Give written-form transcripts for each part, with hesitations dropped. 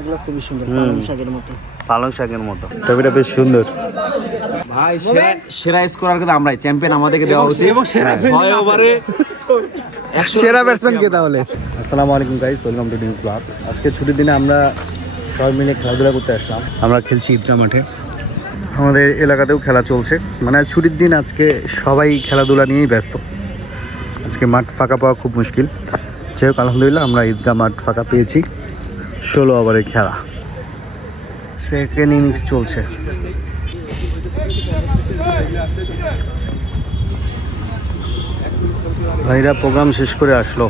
শাকগুলো খুবই সুন্দর, পালং শাকের মতো। পালং শাকের মতো, তবে এটা বেশ সুন্দর। ভাই সেরা স্কোরার কিন্তু আমরাই, চ্যাম্পিয়ন আমাদেরকে দেওয়া উচিত। এবং 6 ওভারে সেরা ব্যাটসম্যান কে তাহলে? আসসালামু আলাইকুম guys, welcome to new blog. আজকে ছুটির দিনে আমরা সবাই মিলে খেলাধুলা করতে আসলাম। আমরা খেলছি ঈদগাহ মাঠে, আমাদের এলাকাতেও খেলা চলছে। মানে ছুটির দিন, আজকে সবাই খেলাধুলা নিয়েই ব্যস্ত। আজকে মাঠ ফাঁকা পাওয়া খুব মুশকিল। যাই হোক, আলহামদুলিল্লাহ আমরা ঈদগাহ মাঠ ফাঁকা পেয়েছি। 16 ওভারের খেলা, সেকেন্ড ইনিংস চলছে। ভাইরা প্রোগ্রাম শেষ করে আসলো।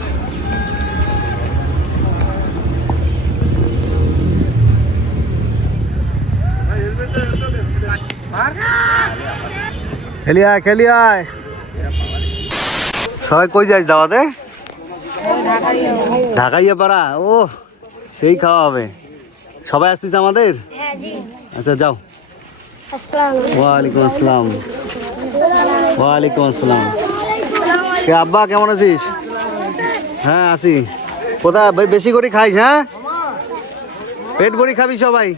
খেলিয়ায় সবাই কই যাস দাওয়াতে? ঢাকাইয়া পাড়া। ও সেই খাওয়া হবে। সবাই আসতেছে আমাদের? আচ্ছা যাও। ওয়ালাইকুম আসসালাম। ওয়ালাইকুম আসসালাম। কে আব্বা, কেমন আছিস? হ্যাঁ আছি। কোথায় বেশি করে খাইস? হ্যাঁ, পেট ভরি খাবি সবাই।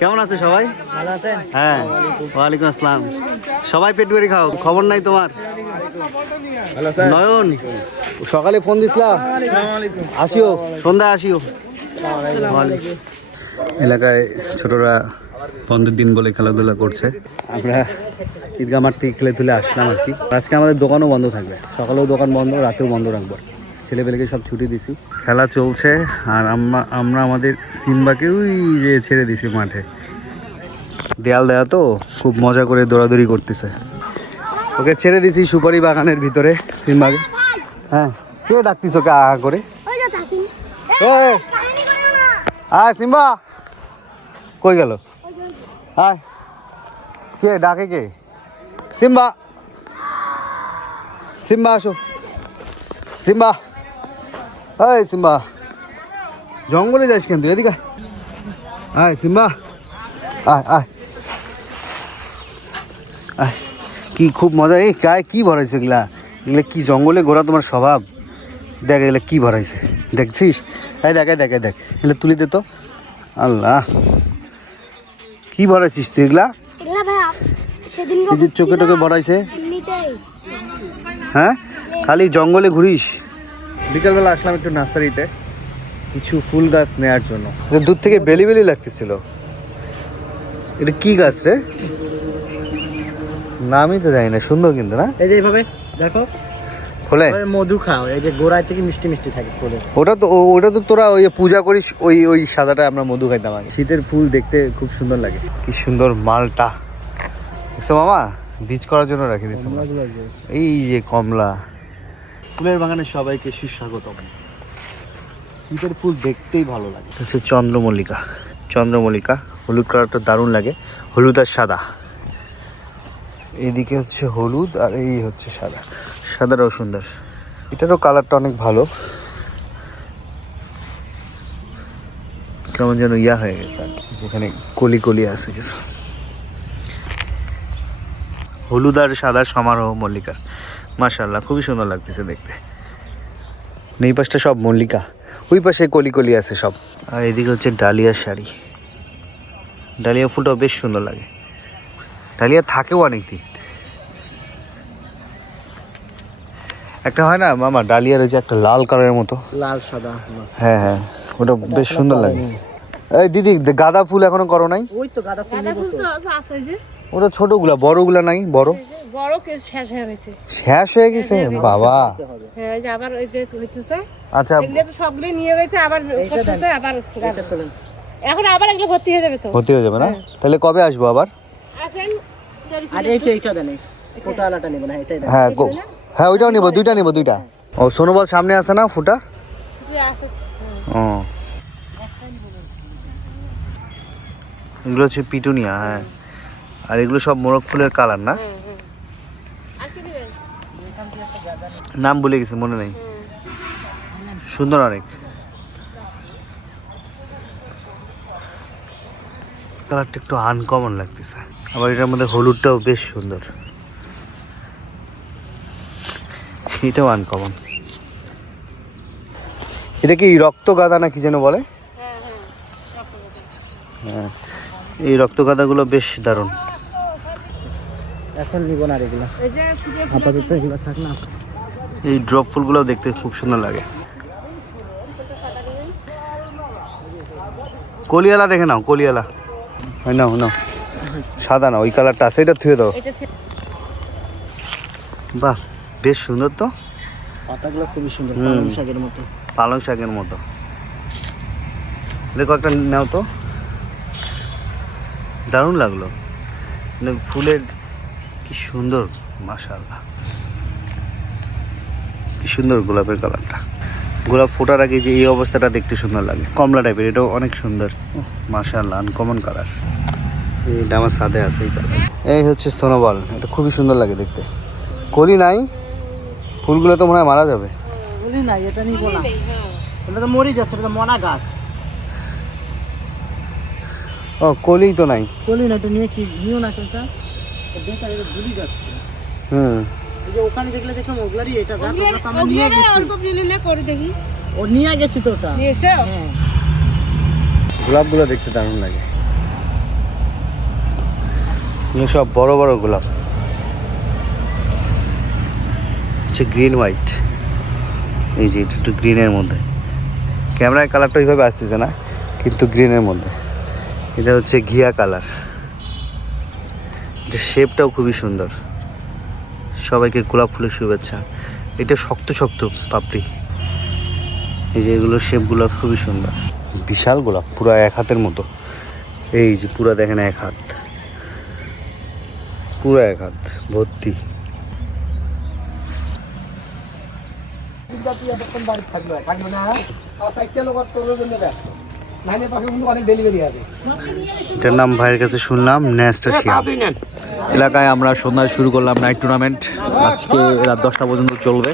কেমন আছে সবাই? ভালো আছেন? হ্যাঁ, ওয়ালাইকুম আসসালাম। সবাই পেট ভরি খাও, খবর নাই তোমার? নয়ন, সকালে ফোন দিছিলাম, আসিও সন্ধ্যায় আসিও। এলাকায় ছোটরা বন্ধের দিন বলে খেলাধুলা করছে। আমরা ঈদগাহ মাঠ থেকে খেলে তুলে আসলাম আর কি। আজকে আমাদের দোকানও বন্ধ থাকবে, সকালেও দোকান বন্ধ, রাতেও বন্ধ রাখবো। ছেলেপেলেকে সব ছুটি দিছি, খেলা চলছে। আর আমরা আমাদের সিম্বাকে ওই যে ছেড়ে দিছি মাঠে। দেয়াল দেয়া তো, খুব মজা করে দৌড়াদৌড়ি করতেছে। ওকে ছেড়ে দিছি সুপারি বাগানের ভিতরে সিম্বাকে। হ্যাঁ, কে ডাকতিস ওকে আ করে? আয় সিম্বা, কই গেল? আয়, কে ডাকে? কে? সিম্বা, সিম্বা আসো। সিম্বা, এই সিম্বা, জঙ্গলে যাস কেন তুই? এদিকে আয় সিম্বা, আয় আয় আয়। কি খুব মজা। এই গায়ে কি ভরাইছে এগুলা? এগুলা কি জঙ্গলে ঘোরা তোমার স্বভাব? দেখ এগুলা কি ভরাইছে, দেখছিস? এই দেখ, দেখ দেখ, এগুলো তুলি দে তো। আল্লাহ, কি ভরাইছিস তুই এগুলা? এই যে চোখে টোকে ভরাইছে। হ্যাঁ, খালি জঙ্গলে ঘুরিস। বিকালবেলা আসলাম একটু নার্সারিতে কিছু ফুল গাছ নেওয়ার জন্য। দূর থেকে বেলি বেলি লাগতেছিল। এটা কি গাছ রে? নামই তো জানি না, সুন্দর কিন্তু না? এই যে এইভাবে দেখো, ফুলে মধু খাও। এই যে গোড়ায় থেকে মিষ্টি মিষ্টি থাকে ফুলে। ওটা তো তোরা ওই পূজা করিস, ওই সাদাটা আমরা মধু খাইতাম আগে। শীতের ফুল দেখতে খুব সুন্দর লাগে। কি সুন্দর মালটা দেখছো মামা, বীজ করার জন্য রাখি দিয়েছে। এই যে কমলা। ফুলের বাগানে সবাইকে সুস্বাগতম। শীতের ফুল দেখতেই ভালো লাগে। হচ্ছে চন্দ্রমল্লিকা। চন্দ্রমল্লিকা হলুদ কালারটা দারুণ লাগে, হলুদ আর সাদা। এইদিকে হচ্ছে হলুদ আর এই হচ্ছে সাদা, সাদাটাও সুন্দর। এটারও কালারটা অনেক ভালো, কেমন যেন ইয়া হয়ে গেছে আর কি, যেখানে কলি কলি আছে কিছু। হলুদ আর সাদার সমারোহ মল্লিকার, মাশাআল্লাহ খুবই সুন্দর লাগতেছে দেখতে। এই পাশটা সব মল্লিকা, ওই পাশে কলি কলি আছে সব। আর এদিকে হচ্ছে ডালিয়ার শাড়ি। ডালিয়া ফুলটাও বেশ সুন্দর লাগে। ডালিয়া থাকেও অনেক দিন। একটা হয় না মামা ডালিয়ার, ওই যে একটা লাল কালারের মতো, লাল সাদা। হ্যাঁ হ্যাঁ, ওটা বেশ সুন্দর লাগে। এই দিদি, গাঁদা ফুল এখনো করো নাই? ওই তো গাঁদা ফুল তো আছে যে, ওটা ছোটগুলা, বড়গুলা নাই? বড় শেষ হয়ে গেছে। শেষ হয়ে গেছে বাবা। হ্যাঁ, যে আবার ওই যে হইতেছে। আচ্ছা, এগুলো তো সবগুলো নিয়ে গেছে, আবার করতেছে, আবার এখন আবার এগুলো ভর্তি হয়ে যাবে তো। ভর্তি হয়ে যাবে না? তাহলে কবে আসবো আবার? আসেন। আর এই যে এইটা দেন, ওটা আলাদা নেব না, এটাই দেন। হ্যাঁ হ্যাঁ, ওইটাও নিবো, দুইটা নিবো, দুইটা। ও সোনোবল সামনে আছে না ফুটা? ও, এগুলো হচ্ছে পিটুনিয়া। হ্যাঁ, আর এগুলো সব মোরগ ফুলের কালার না? নাম ভুলে গেছে, মনে নেই। সুন্দর অনেক। কালারটা একটু আনকমন লাগতেছে। আবার এটার মধ্যে হলুদটাও বেশ সুন্দর, এটাও আনকমন। এটা কি রক্ত গাঁদা না কি যেন বলে? হ্যাঁ, এই রক্তগাঁদাগুলো বেশ দারুণ। এখন নিব না আর এগুলো, এই যে ফুলের আপাতত এগুলো থাক না। এই ড্রপ ফুলগুলো দেখতে খুব সুন্দর লাগে। কলিয়ালা দেখে নাও, কলিয়ালা হয় না, না সাদা না, ওই কালারটা আছে, এটা থুয়ে দাও। এটা ছিল বাহ, বেশ সুন্দর তো, পাতাগুলো খুবই সুন্দর, হুম। পালং শাকের মতো। পালং শাকের মতো। দেখো একটা নাও তো, দারুণ লাগলো। মানে ফুলের কি সুন্দর, মাশাআল্লাহ, কি সুন্দর গোলাপের কালারটা। গোলাপ ফোটার আগে যে এই অবস্থাটা দেখতে সুন্দর লাগে, কমলা টাইপের, এটাও অনেক সুন্দর, মাশাআল্লাহ, আনকমন কালার। এটা আমার সাথে আছে এই কালার। এই হচ্ছে সোনোবল, এটা খুবই সুন্দর লাগে দেখতে। কলি নাই, ফুলগুলো তো মনে হয় মারা যাবে। বলি না, এটা নিব না, এটা তো মরে যাচ্ছে, এটা তো মরা গাছ। ও, কলি তো নাই। বলি না, এটা নিয়ে কি নিও না, এটা দেখা এটা ভুলি যাচ্ছে। হুম, এই যে ওখানে দেখলে দেখলাম ওগুলারই এটা গাছ, ওগুলা তো আমরা নিয়ে গেছি। অল্প নিলে করে দেখি। ও নিয়ে গেছি তো ওটা। নিয়েছো? হ্যাঁ, গোলাপগুলো দেখতে দারুণ লাগে। এগুলো সব বড় বড় গোলাপ, হচ্ছে গ্রিন হোয়াইট। এই যে এটা একটু গ্রিনের মধ্যে, ক্যামেরায় কালারটা এইভাবে আসতেছে না, কিন্তু গ্রিনের মধ্যে। এটা হচ্ছে ঘিয়া কালার, এটা শেপটাও খুবই সুন্দর। সবাইকে গোলাপ ফুলের শুভেচ্ছা। এটা শক্ত শক্ত পাপড়ি, এই যে এগুলো শেপগুলো খুবই সুন্দর। বিশাল গোলাপ, পুরো এক হাতের মতো। এই যে পুরো দেখেন এক হাত, পুরো এক হাত ভর্তি। এটার নাম ভাইয়ের কাছে শুনলাম ন্যাস্টাসিয়া। এলাকায় আমরা সন্ধ্যায় শুরু করলাম নাইট টুর্নামেন্ট, আজকে রাত 10টা পর্যন্ত চলবে।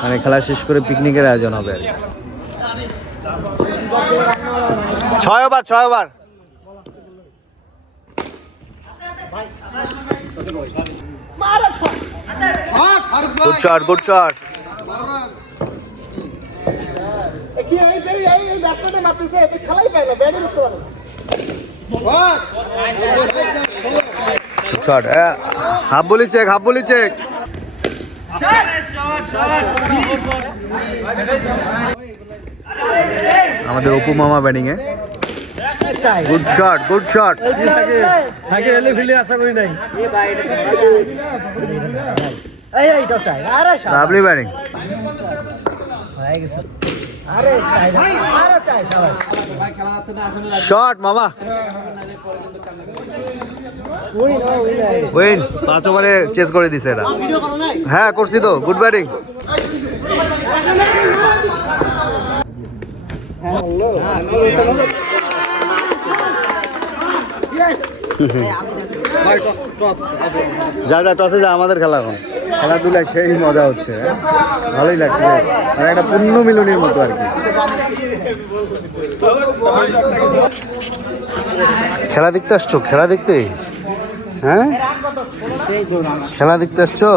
মানে খেলা শেষ করে পিকনিকের আয়োজন হবে আর কি। 6 over, 6 over. Good shot, good shot. এই ব্যাটসম্যানটা মারতেছে, এটা খেলাই পাইলো, ব্যাটে করতে পারে না। Good shot. Half volley check, half volley check. আমাদের অপু মামা ব্যাটিং এ। Good shot, good shot. আগে এলে ফিলে আশা করি নাই। এইটা চাই, আরে লাভলি ব্যাটিং। হয়ে গেছে, আরে চাই না, আরে চাই সবাই। শট মামা, উইন। 5 ওভারে চেস করে দিছে এটা। হ্যাঁ করছি তো, গুড ব্যাটিং। যা যা, টসে যা, আমাদের খেলা এখন। খেলাধুলায় সেই মজা হচ্ছে, ভালোই লাগছে, মানে একটা পূর্ণ মিলনের মতো আর কি। খেলা দেখতে আসছো? খেলা দেখতে? হ্যাঁ, খেলা দেখতে আসছো?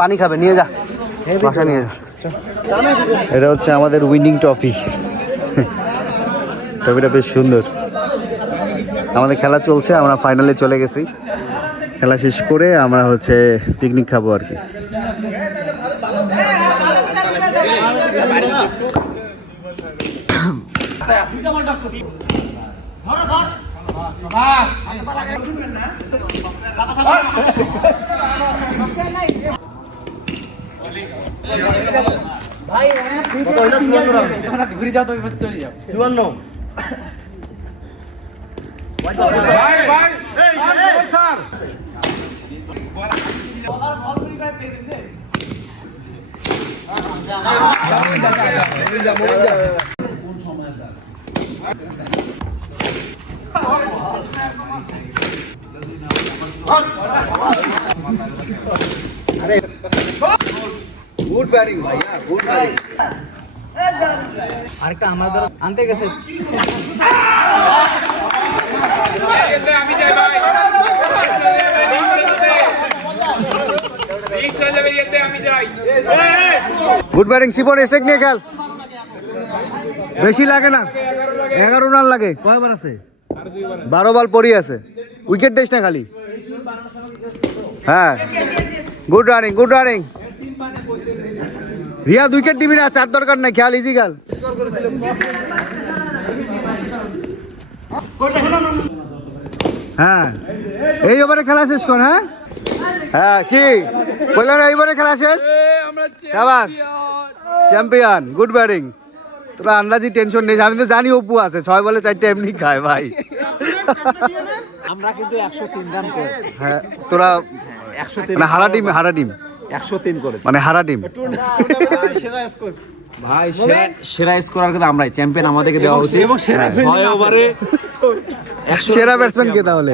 পানি খাবে, নিয়ে যা, বাসা নিয়ে যা। এটা হচ্ছে আমাদের উইনিং ট্রফি। ট্রফিটা বেশ সুন্দর। আমাদের খেলা চলছে, আমরা ফাইনালে চলে গেছি। খেলা শেষ করে আমরা হচ্ছে পিকনিক খাবো আর কি। ঘুরে যাও তো, চলে যাও। 54। গুড ব্যাটিং ভাইয়া, গুড ব্যাটিং। আরেকটা আমাদের আনতে গেছে। আমি যাই ভাই, আমি যাই। গুড ব্যাটিং, শিপন স্ট্রাইক নিয়ে খেল, বেশি লাগে না। 11 রান লাগে কয়বার আছে 12 বল পড়ি আছে উইকেট দেশ না খালি হ্যাঁ গুড রানিং রিয়াদ উইকেট দিবি না 4 দরকার নাই খেয়াল ইজি গাল হ্যাঁ এই ওভারে খেলা শেষ কর হ্যাঁ হ্যাঁ কি বললেন এইবারে খেলা শেষ শাবাশ চ্যাম্পিয়ন গুড ব্যাটিং তোরা আন্দাজি টেনশন নেই আমি তো জানি অপু আছে 6 বলে 4টা এমনি খায় ভাই আমরা কিন্তু 103 রান করেছি হ্যাঁ তোরা 103 মানে হারা টিম 103 করেছি মানে হারা টিম ভাই সেরা স্কোরার কিন্তু আমরাই চ্যাম্পিয়ন আমাদেরকে দেওয়া উচিত এবং 6 ওভারে সেরা ব্যাটসম্যান কে তাহলে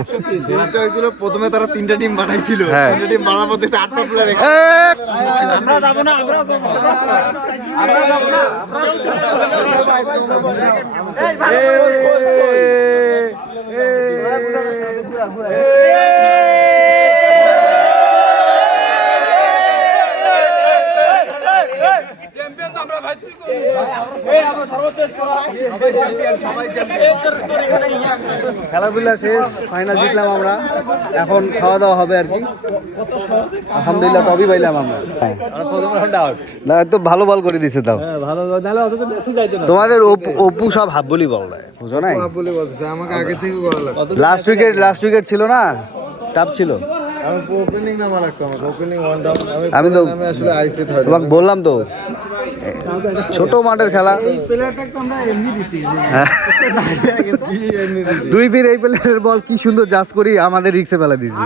যেটা হয়েছিল প্রথমে তারা 3টা টিম বানাইছিল হ্যাঁ। 3টা টিম বানার মধ্যে 8টা প্লেয়ার আমরা যাব না খেলাধুলা শেষ ফাইনাল জিতলাম আমরা এখন খাওয়া দাওয়া হবে আর কি আলহামদুলিল্লাহ টবি পাইলাম আমরা না একটু ভালো বল করে দিছে তাও তোমাদের অপু সব হাফ বলি বল দেয় বুঝো নাই বলে বলছে আমাকে আগে থেকে করা লাগতো লাস্ট উইকেট ছিল না টাপ ছিল আমি ওপেনিং নামা লাগতো আমাকে ওপেনিং ওয়ান ডাউন আমি তো আমি আসলে আইসি থার্ড তোমাকে বললাম তো ছোট মাঠের খেলা প্লেয়ারটা তো আমরা এমনি দিছি হ্যাঁ। এমনি দিছি 2 ফির এই প্লেয়ারের বল কি সুন্দর জাজ করি আমাদের রিক্সে ফেলা দিয়েছি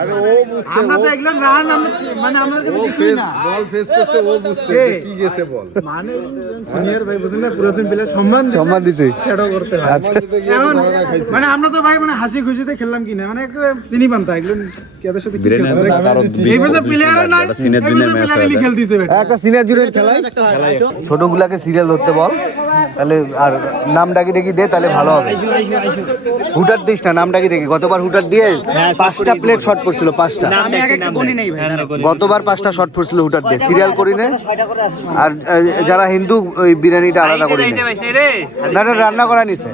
আরে ও বুঝছে আমরা তো এগুলো রান আমরা মানে আমাদের কাছে কিছুই না বল ফেস করতে ও বুঝছে যে কি গেছে বল মানে সিনিয়র ভাই বুঝেন না পুরাতন প্লেয়ার সম্মান দিছি সেটাও করতে হয় আচ্ছা এখন মানে আমরা তো ভাই মানে হাসি খুশিতে খেললাম কি না মানে একটা চিনি পান্তা এগুলো কেদের সাথে কি খেলবো এই বছর প্লেয়ারও নাই সিনিয়র জুনিয়র ম্যাচ হয় খেলতেছে একটা সিনিয়র জুনিয়র খেলায় ছোটগুলাকে সিরিয়াল ধরতে বল তাহলে আর নাম ডাকি দে তাহলে ভালো হবে হুটার দিস না নাম ডাকি গতবার হুটার দিয়ে 5টা প্লেট শট পড়ছিল 5টা গতবার 5টা শট পড়ছিল হুটার দিয়ে সিরিয়াল করি না আর যারা হিন্দু ওই বিরিয়ানিটা আলাদা করে না না রান্না করা নিছে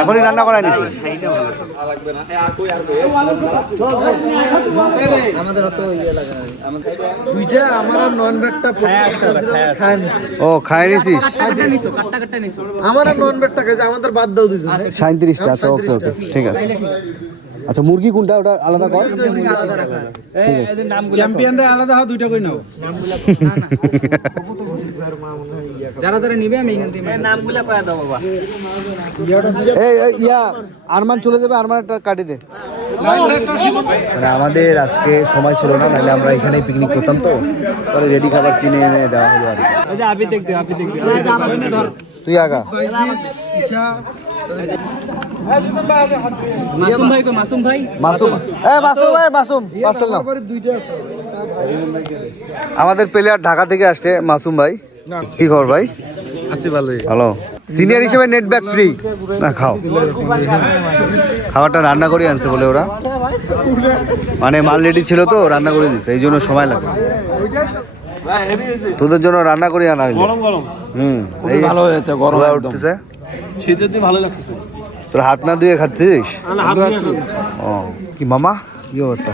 এখনই রান্না করা নিছে দুইটা আমার নন ব্যাটটা খায় ও খায় নিছিস আমার নন ব্যাটটা খাইছে আমাদের বাদ দাও দুজন 37টা আচ্ছা ওকে ঠিক আছে আচ্ছা মুরগি কোনটা ওটা আলাদা কর চ্যাম্পিয়নরা আলাদা হয় দুইটা করে নাও যারা যারা নিবে আমি এখান থেকে নামগুলো কয়া দাও বাবা এই ইয়া আরমান চলে যাবে আরমানটা কাটি দে মানে আমাদের আজকে সময় ছিল না নাহলে আমরা এখানেই পিকনিক করতাম তো পরে রেডি খাবার কিনে এনে দেওয়া হলো আর তুই আগা মাসুম আমাদের প্লেয়ার ঢাকা থেকে আসছে মাসুম ভাই কি খবর ভাই আসি ভালোই ভালো সিনিয়র হিসেবে নেট ব্যাক ফ্রি না খাও খাবারটা রান্না করে আনছে বলে ওরা মানে মাল রেডি ছিল তো রান্না করে দিচ্ছে এই জন্য সময় লাগছে তোদের জন্য রান্না করে আনা হইলো এই ভালো হয়েছে গরম উঠতেছে শীতের দিন ভালো লাগতেছে তোর হাত না ধুয়ে খাচ্ছিস ও কি মামা কি অবস্থা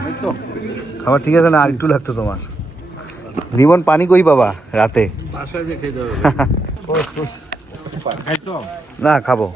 খাবার ঠিক আছে না আর একটু লাগতো তোমার রিবন পানি কই বাবা রাতে না খাবো